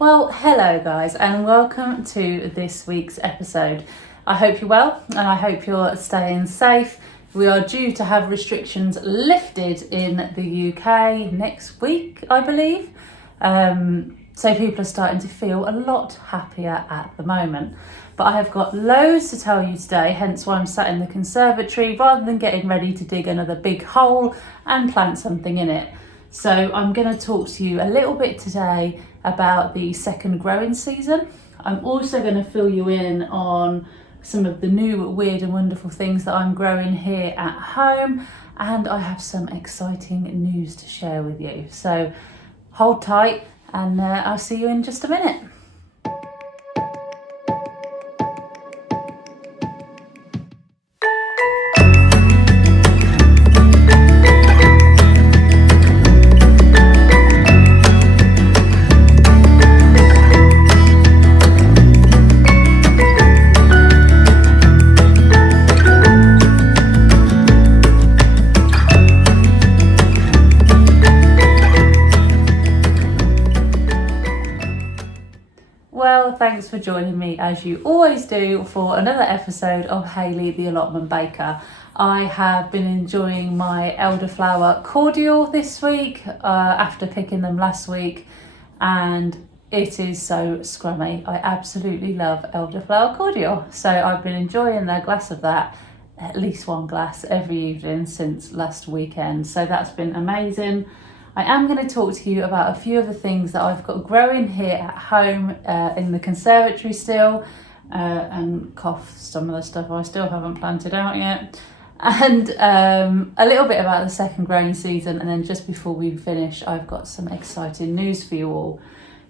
Well, hello guys, and welcome to this week's episode. I hope you're well and I hope you're staying safe. We are due to have restrictions lifted in the UK next week, I believe. So people are starting to feel a lot happier at the moment. But I have got loads to tell you today, hence why I'm sat in the conservatory rather than getting ready to dig another big hole and plant something in it. So I'm going to talk to you a little bit today about the second growing season. I'm also going to fill you in on some of the new weird and wonderful things that I'm growing here at home, and I have some exciting news to share with you. So hold tight and I'll see you in just a minute. Well, thanks for joining me as you always do for another episode of Hayley the Allotment Baker. I have been enjoying my elderflower cordial this week after picking them last week, and it is so scrummy. I absolutely love elderflower cordial, so I've been enjoying a glass of that, at least one glass every evening since last weekend, so that's been amazing. I am going to talk to you about a few of the things that I've got growing here at home in the conservatory still, and some of the stuff I still haven't planted out yet, and a little bit about the second growing season, and then just before we finish I've got some exciting news for you all.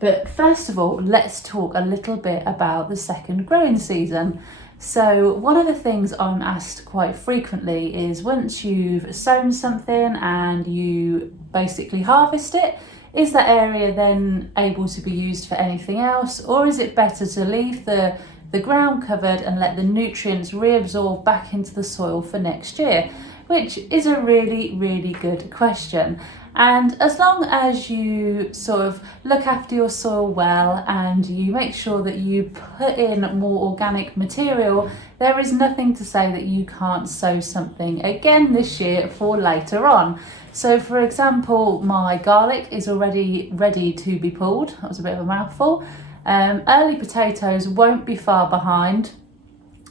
But first of all, let's talk a little bit about the second growing season. So one of the things I'm asked quite frequently is, once you've sown something and you basically harvest it, is that area then able to be used for anything else, or is it better to leave the ground covered and let the nutrients reabsorb back into the soil for next year? Which is a really, really good question. And as long as you sort of look after your soil well and you make sure that you put in more organic material, there is nothing to say that you can't sow something again this year for later on. So for example, my garlic is already ready to be pulled. That was a bit of a mouthful. Early potatoes won't be far behind.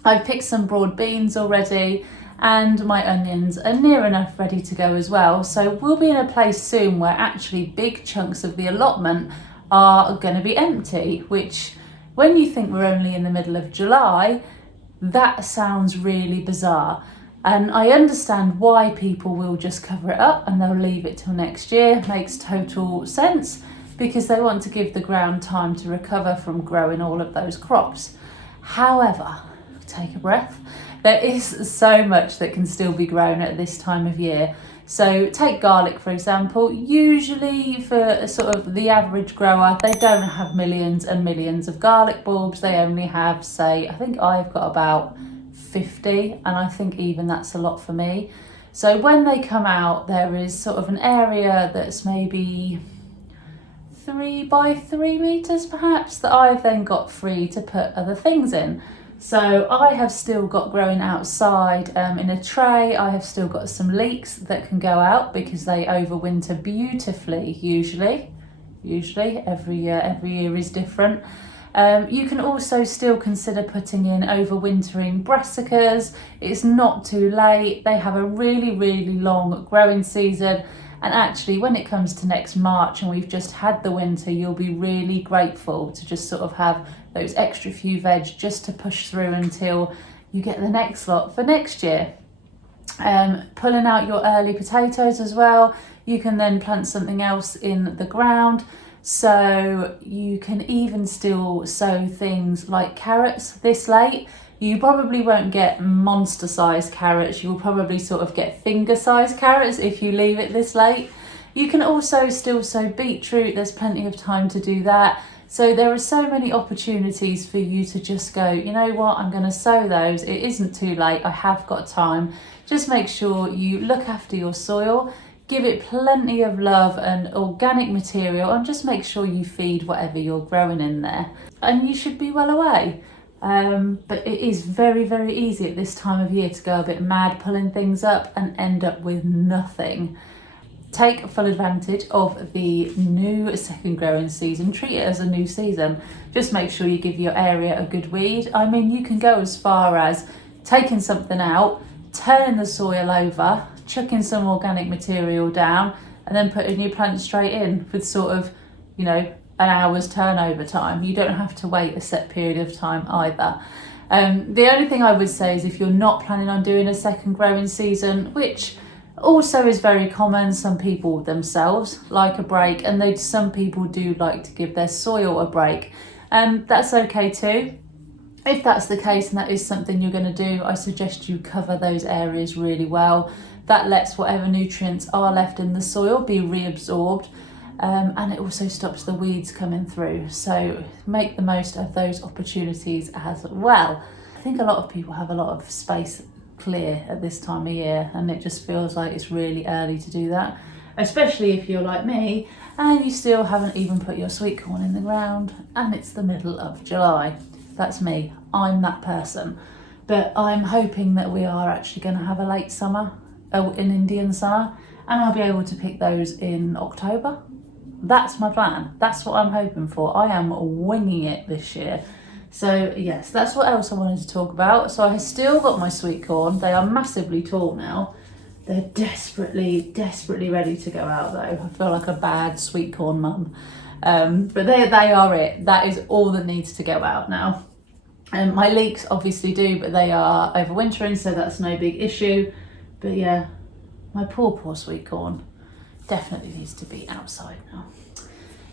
I've picked some broad beans already, and my onions are near enough ready to go as well. So we'll be in a place soon where actually big chunks of the allotment are going to be empty, which, when you think we're only in the middle of July, that sounds really bizarre. And I understand why people will just cover it up and they'll leave it till next year. It makes total sense, because they want to give the ground time to recover from growing all of those crops. However, take a breath. There is so much that can still be grown at this time of year. So take garlic, for example. Usually for sort of the average grower, they don't have millions and millions of garlic bulbs. They only have, say, I think I've got about 50, and I think even that's a lot for me. So when they come out, there is sort of an area that's maybe 3 by 3 meters perhaps, that I've then got free to put other things in. So I have still got growing outside in a tray. I have still got some leeks that can go out because they overwinter beautifully, usually. Every year is different. You can also still consider putting in overwintering brassicas. It's not too late. They have a really, really long growing season. And actually, when it comes to next March and we've just had the winter, you'll be really grateful to just sort of have those extra few veg just to push through until you get the next lot for next year. Pulling out your early potatoes as well, you can then plant something else in the ground. So you can even still sow things like carrots this late. You probably won't get monster sized carrots. You'll probably sort of get finger sized carrots if you leave it this late. You can also still sow beetroot. There's plenty of time to do that. So there are so many opportunities for you to just go, you know what, I'm going to sow those. It isn't too late. I have got time. Just make sure you look after your soil. Give it plenty of love and organic material, and just make sure you feed whatever you're growing in there, and you should be well away. But it is very, very easy at this time of year to go a bit mad pulling things up and end up with nothing. Take full advantage of the new second growing season. Treat it as a new season. Just make sure you give your area a good weed. I mean, you can go as far as taking something out, turning the soil over, chucking some organic material down, and then putting your plant straight in with sort of, you know, an hour's turnover time. You don't have to wait a set period of time either. The only thing I would say is if you're not planning on doing a second growing season, which also is very common, some people themselves like a break, and some people do like to give their soil a break, and that's okay too. If that's the case and that is something you're going to do, I suggest you cover those areas really well. That lets whatever nutrients are left in the soil be reabsorbed, and it also stops the weeds coming through. So make the most of those opportunities as well. I think a lot of people have a lot of space clear at this time of year, and it just feels like it's really early to do that, especially if you're like me and you still haven't even put your sweet corn in the ground and it's the middle of July. That's me, I'm that person. But I'm hoping that we are actually going to have a late summer, an Indian summer, and I'll be able to pick those in October. That's my plan, that's what I'm hoping for. I am winging it this year. So yes, that's what else I wanted to talk about. So I still got my sweet corn. They are massively tall now. They're desperately, desperately ready to go out though. I feel like a bad sweet corn mum. But they are it. That is all that needs to go out now. My leeks obviously do, but they are overwintering, so that's no big issue. But yeah, my poor sweet corn definitely needs to be outside now.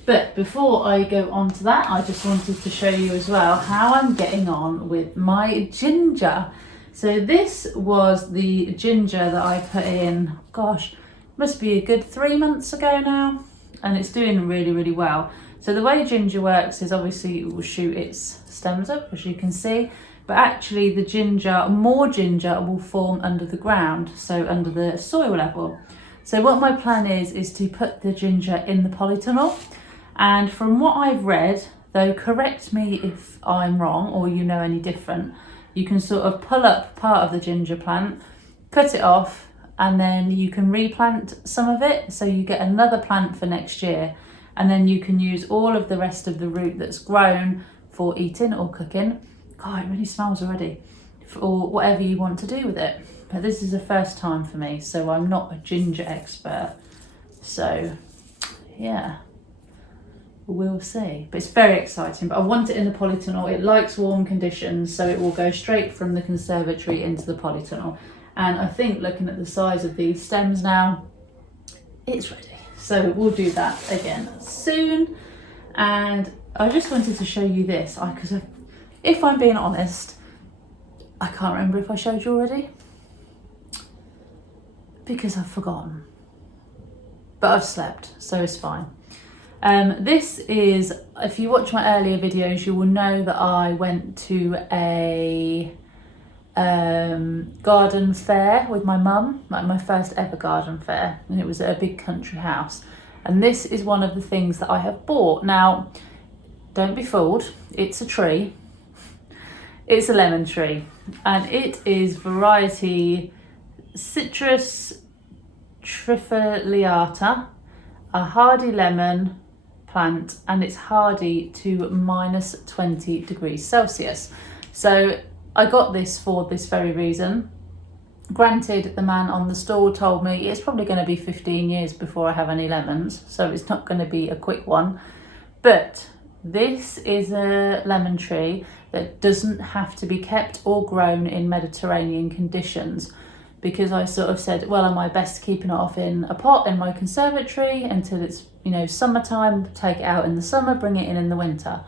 But before I go on to that, I just wanted to show you as well how I'm getting on with my ginger. So this was the ginger that I put in, gosh, must be a good 3 months ago now, and it's doing really, really well. So the way ginger works is obviously it will shoot its stems up, as you can see, but actually the ginger, more ginger will form under the ground, so under the soil level. So what my plan is to put the ginger in the polytunnel. And from what I've read, though correct me if I'm wrong or you know any different, you can sort of pull up part of the ginger plant, cut it off, and then you can replant some of it, so you get another plant for next year, and then you can use all of the rest of the root that's grown for eating or cooking. God, it really smells already. Or whatever you want to do with it. But this is the first time for me, so I'm not a ginger expert. So yeah, we'll see. But it's very exciting. But I want it in the polytunnel. It likes warm conditions, so it will go straight from the conservatory into the polytunnel. And I think looking at the size of these stems now, it's ready. So we'll do that again soon. And I just wanted to show you this, because if I'm being honest, I can't remember if I showed you already, because I've forgotten. But I've slept, so it's fine. This is, if you watch my earlier videos, you will know that I went to a garden fair with my mum, like my first ever garden fair, and it was at a big country house. And this is one of the things that I have bought. Now, don't be fooled, it's a tree. It's a lemon tree, and it is variety Citrus trifoliata, a hardy lemon plant, and it's hardy to minus 20 degrees Celsius. So I got this for this very reason. Granted, the man on the stall told me it's probably going to be 15 years before I have any lemons, so it's not going to be a quick one. But this is a lemon tree that doesn't have to be kept or grown in Mediterranean conditions, because I sort of said, well, am I best keeping it off in a pot in my conservatory until it's, you know, summertime, take it out in the summer, bring it in the winter?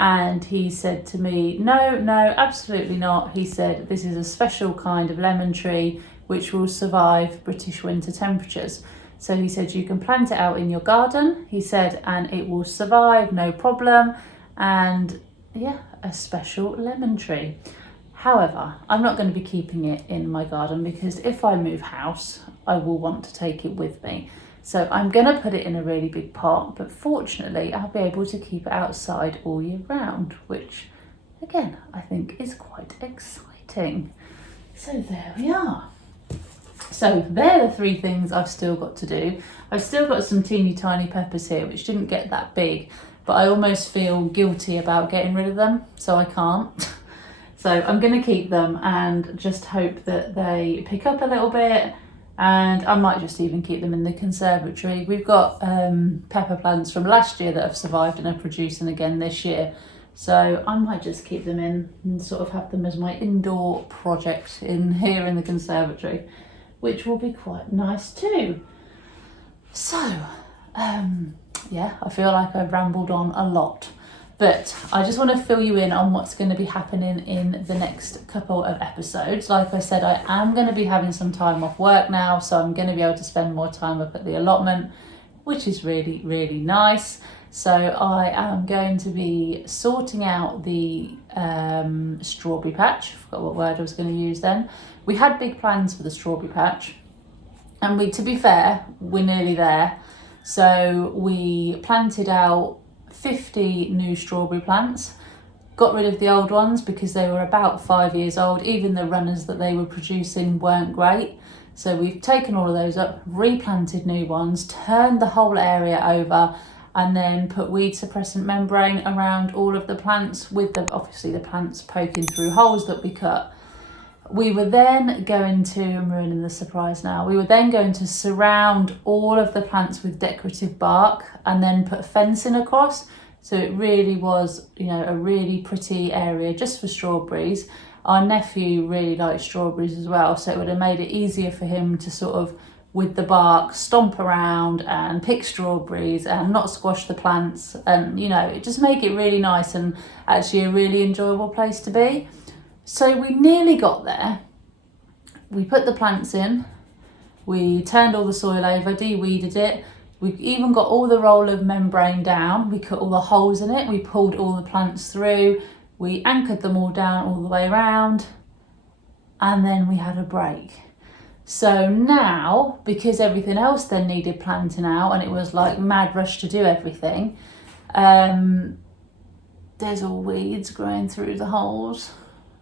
And he said to me, no, absolutely not. He said, this is a special kind of lemon tree which will survive British winter temperatures. So he said, you can plant it out in your garden, he said, and it will survive, no problem. And yeah, a special lemon tree. However, I'm not going to be keeping it in my garden because if I move house, I will want to take it with me. So I'm going to put it in a really big pot, but fortunately I'll be able to keep it outside all year round, which again, I think is quite exciting. So there we are. So they're the 3 things I've still got to do. I've still got some teeny tiny peppers here, which didn't get that big, but I almost feel guilty about getting rid of them, so I can't. So I'm going to keep them and just hope that they pick up a little bit, and I might just even keep them in the conservatory. We've got pepper plants from last year that have survived and are producing again this year. So I might just keep them in and sort of have them as my indoor project in here in the conservatory, which will be quite nice too. So, yeah, I feel like I've rambled on a lot, but I just want to fill you in on what's going to be happening in the next couple of episodes. Like I said, I am going to be having some time off work now, so I'm going to be able to spend more time up at the allotment, which is really, really nice. So I am going to be sorting out the strawberry patch. I forgot what word I was going to use then. We had big plans for the strawberry patch, and to be fair, we're nearly there. So we planted out 50 new strawberry plants, got rid of the old ones because they were about 5 years old. Even the runners that they were producing weren't great. So we've taken all of those up, replanted new ones, turned the whole area over, and then put weed suppressant membrane around all of the plants, with obviously the plants poking through holes that we cut. We were then going to, I'm ruining the surprise now, we were then going to surround all of the plants with decorative bark and then put fencing across. So it really was, a really pretty area just for strawberries. Our nephew really likes strawberries as well, so it would have made it easier for him to sort of, with the bark, stomp around and pick strawberries and not squash the plants, and it just make it really nice and actually a really enjoyable place to be. So we nearly got there. We put the plants in, we turned all the soil over, de-weeded it, we even got all the roll of membrane down, we cut all the holes in it, we pulled all the plants through, we anchored them all down all the way around, and then we had a break. So now, because everything else then needed planting out and it was like mad rush to do everything, there's all weeds growing through the holes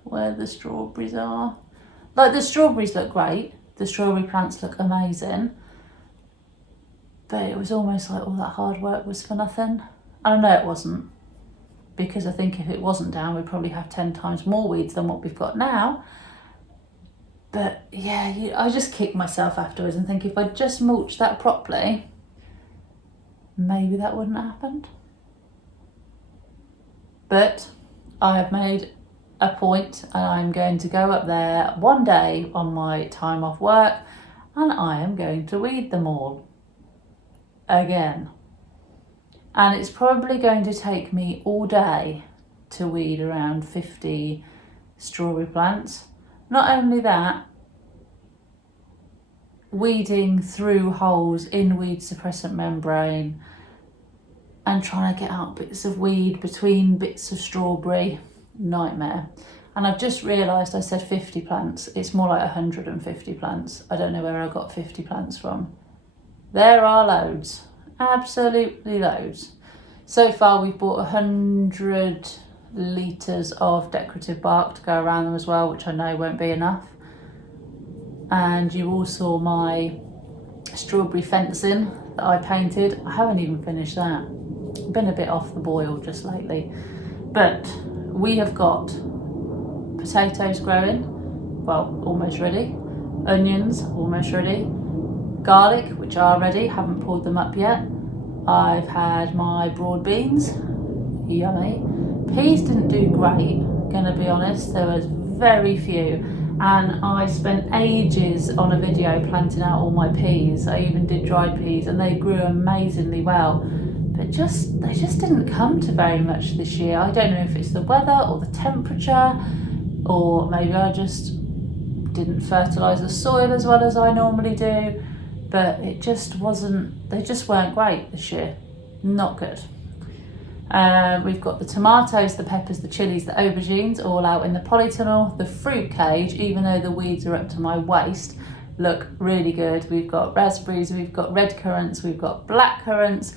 where the strawberries are. Like, the strawberries look great, the strawberry plants look amazing, but it was almost like all that hard work was for nothing. I know it wasn't, because I think if it wasn't down, we'd probably have 10 times more weeds than what we've got now. But yeah, I just kick myself afterwards and think if I'd just mulched that properly, maybe that wouldn't have happened. But I have made a point, and I'm going to go up there one day on my time off work, and I am going to weed them all again. And it's probably going to take me all day to weed around 50 strawberry plants. Not only that, weeding through holes in weed suppressant membrane and trying to get out bits of weed between bits of strawberry, nightmare. And I've just realised I said 50 plants. It's more like 150 plants. I don't know where I got 50 plants from. There are loads, absolutely loads. So far we've bought 100 litres of decorative bark to go around them as well, which I know won't be enough. And you all saw my strawberry fencing that I painted. I haven't even finished that. I've been a bit off the boil just lately. But we have got potatoes growing, well, almost ready. Onions, almost ready. Garlic, which are ready, haven't pulled them up yet. I've had my broad beans, yummy. Peas didn't do great, gonna be honest, there was very few, and I spent ages on a video planting out all my peas. I even did dried peas and they grew amazingly well, but they just didn't come to very much this year. I don't know if it's the weather or the temperature, or maybe I just didn't fertilise the soil as well as I normally do, but it just wasn't, they just weren't great this year, not good. We've got the tomatoes, the peppers, the chilies, the aubergines all out in the polytunnel. The fruit cage, even though the weeds are up to my waist, look really good. We've got raspberries, we've got red currants, we've got black currants.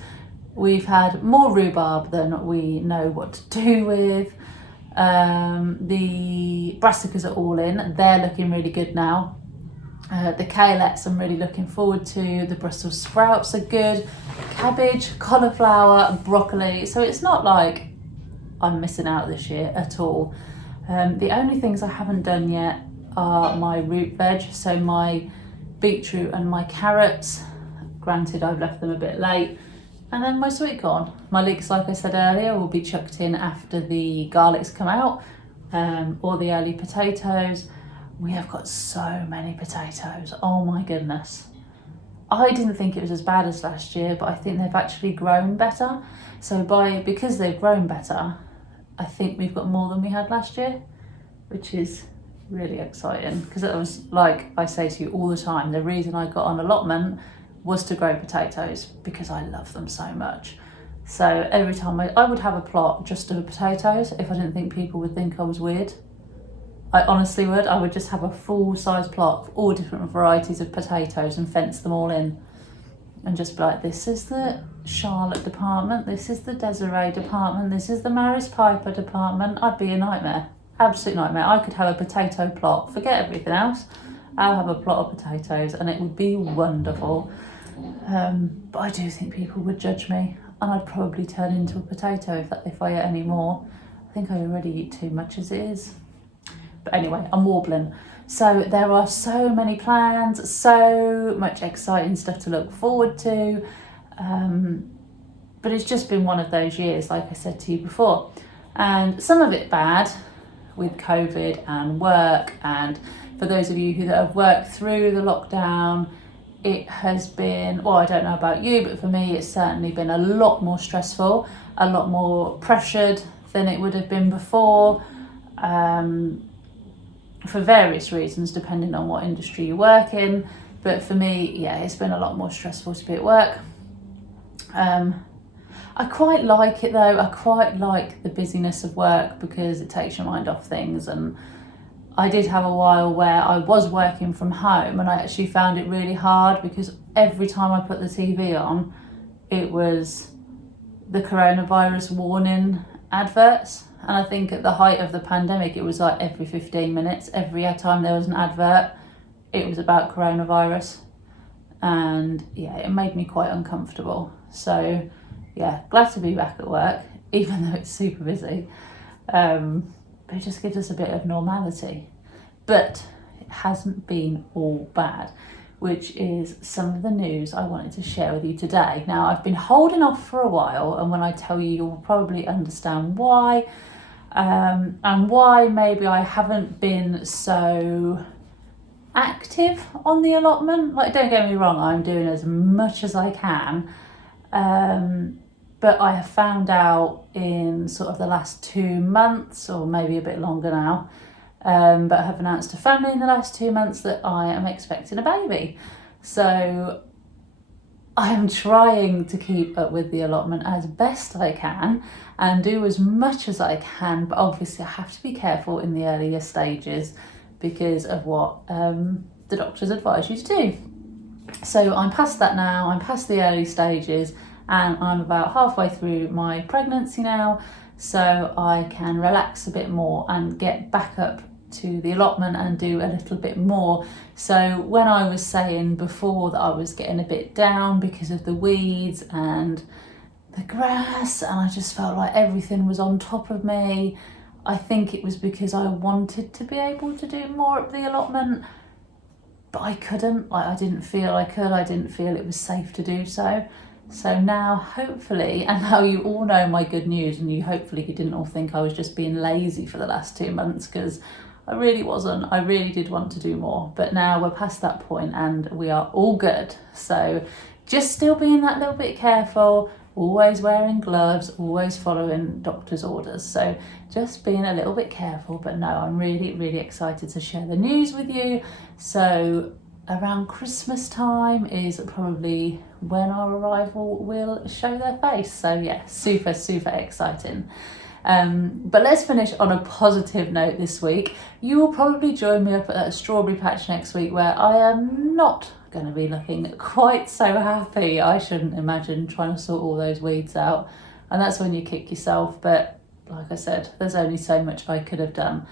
We've had more rhubarb than we know what to do with. The brassicas are all in. They're looking really good now. The kalettes I'm really looking forward to. The Brussels sprouts are good. Cabbage, cauliflower, broccoli. So it's not like I'm missing out this year at all. The only things I haven't done yet are my root veg. So my beetroot and my carrots. Granted, I've left them a bit late. And then my sweet corn. My leeks, like I said earlier, will be chucked in after the garlics come out, or the early potatoes. We have got so many potatoes, oh my goodness. I didn't think it was as bad as last year, but I think they've actually grown better. So because they've grown better, I think we've got more than we had last year, which is really exciting. Because it was, like I say to you all the time, the reason I got on allotment was to grow potatoes because I love them so much. So every time I would have a plot just of potatoes if I didn't think people would think I was weird. I honestly would. I would just have a full size plot of all different varieties of potatoes and fence them all in and just be like, this is the Charlotte department, this is the Desiree department, this is the Maris Piper department. I'd be a nightmare, absolute nightmare. I could have a potato plot, forget everything else. I'll have a plot of potatoes and it would be wonderful. But I do think people would judge me and I'd probably turn into a potato if I ate any more. I think I already eat too much as it is. But anyway, I'm warbling. So there are so many plans, so much exciting stuff to look forward to. But it's just been one of those years, like I said to you before. And some of it bad with COVID and work. And for those of you who have worked through the lockdown, it has been, well, I don't know about you, but for me, it's certainly been a lot more stressful, a lot more pressured than it would have been before. For various reasons, depending on what industry you work in. But for me, yeah, it's been a lot more stressful to be at work. I quite like it though. I quite like the busyness of work because it takes your mind off things. And I did have a while where I was working from home and I actually found it really hard because every time I put the TV on, it was the coronavirus warning adverts. And I think at the height of the pandemic, it was like every 15 minutes, every time there was an advert, it was about coronavirus. And yeah, it made me quite uncomfortable. So yeah, glad to be back at work, even though it's super busy. But it just gives us a bit of normality. But it hasn't been all bad, which is some of the news I wanted to share with you today. Now, I've been holding off for a while, and when I tell you, you'll probably understand why. And why maybe I haven't been so active on the allotment. Like, don't get me wrong, I'm doing as much as I can. But I have found out in sort of the last 2 months, or maybe a bit longer now, but I have announced to family in the last 2 months that I am expecting a baby. So I am trying to keep up with the allotment as best I can and do as much as I can, but obviously I have to be careful in the earlier stages because of what the doctors advise you to do. So I'm past that now, I'm past the early stages, and I'm about halfway through my pregnancy now, so I can relax a bit more and get back up to the allotment and do a little bit more. So when I was saying before that I was getting a bit down because of the weeds and the grass, and I just felt like everything was on top of me, I think it was because I wanted to be able to do more at the allotment, but I couldn't. Like, I didn't feel I could, I didn't feel it was safe to do so. So now, hopefully, and now you all know my good news, and you didn't all think I was just being lazy for the last 2 months, because I really wasn't. I really did want to do more, but now we're past that point and we are all good. So just still being that little bit careful, always wearing gloves, always following doctor's orders. So just being a little bit careful, but no, I'm really, really excited to share the news with you. So around Christmas time is probably when our arrival will show their face. So yeah, super, super exciting. But let's finish on a positive note this week. You will probably join me up at a strawberry patch next week where I am not going to be looking quite so happy. I shouldn't imagine trying to sort all those weeds out, and that's when you kick yourself. But like I said, there's only so much I could have done.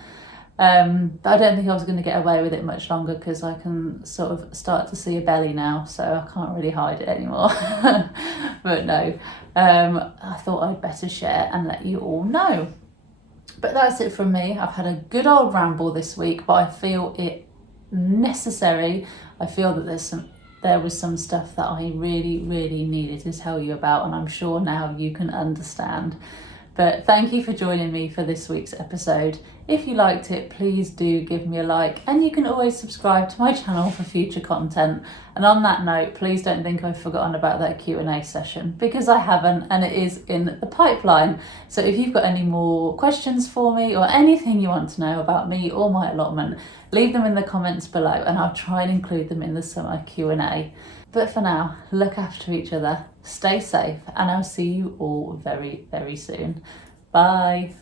But I don't think I was going to get away with it much longer because I can sort of start to see a belly now, so I can't really hide it anymore. But no, I thought I'd better share and let you all know. But that's it from me. I've had a good old ramble this week, but I feel it necessary. I feel that there was some stuff that I really, really needed to tell you about, and I'm sure now you can understand. But thank you for joining me for this week's episode. If you liked it, please do give me a like, and you can always subscribe to my channel for future content. And on that note, please don't think I've forgotten about that Q&A session, because I haven't, and it is in the pipeline. So if you've got any more questions for me or anything you want to know about me or my allotment, leave them in the comments below and I'll try and include them in the summer Q&A. But for now, look after each other, stay safe, and I'll see you all very, very soon. Bye.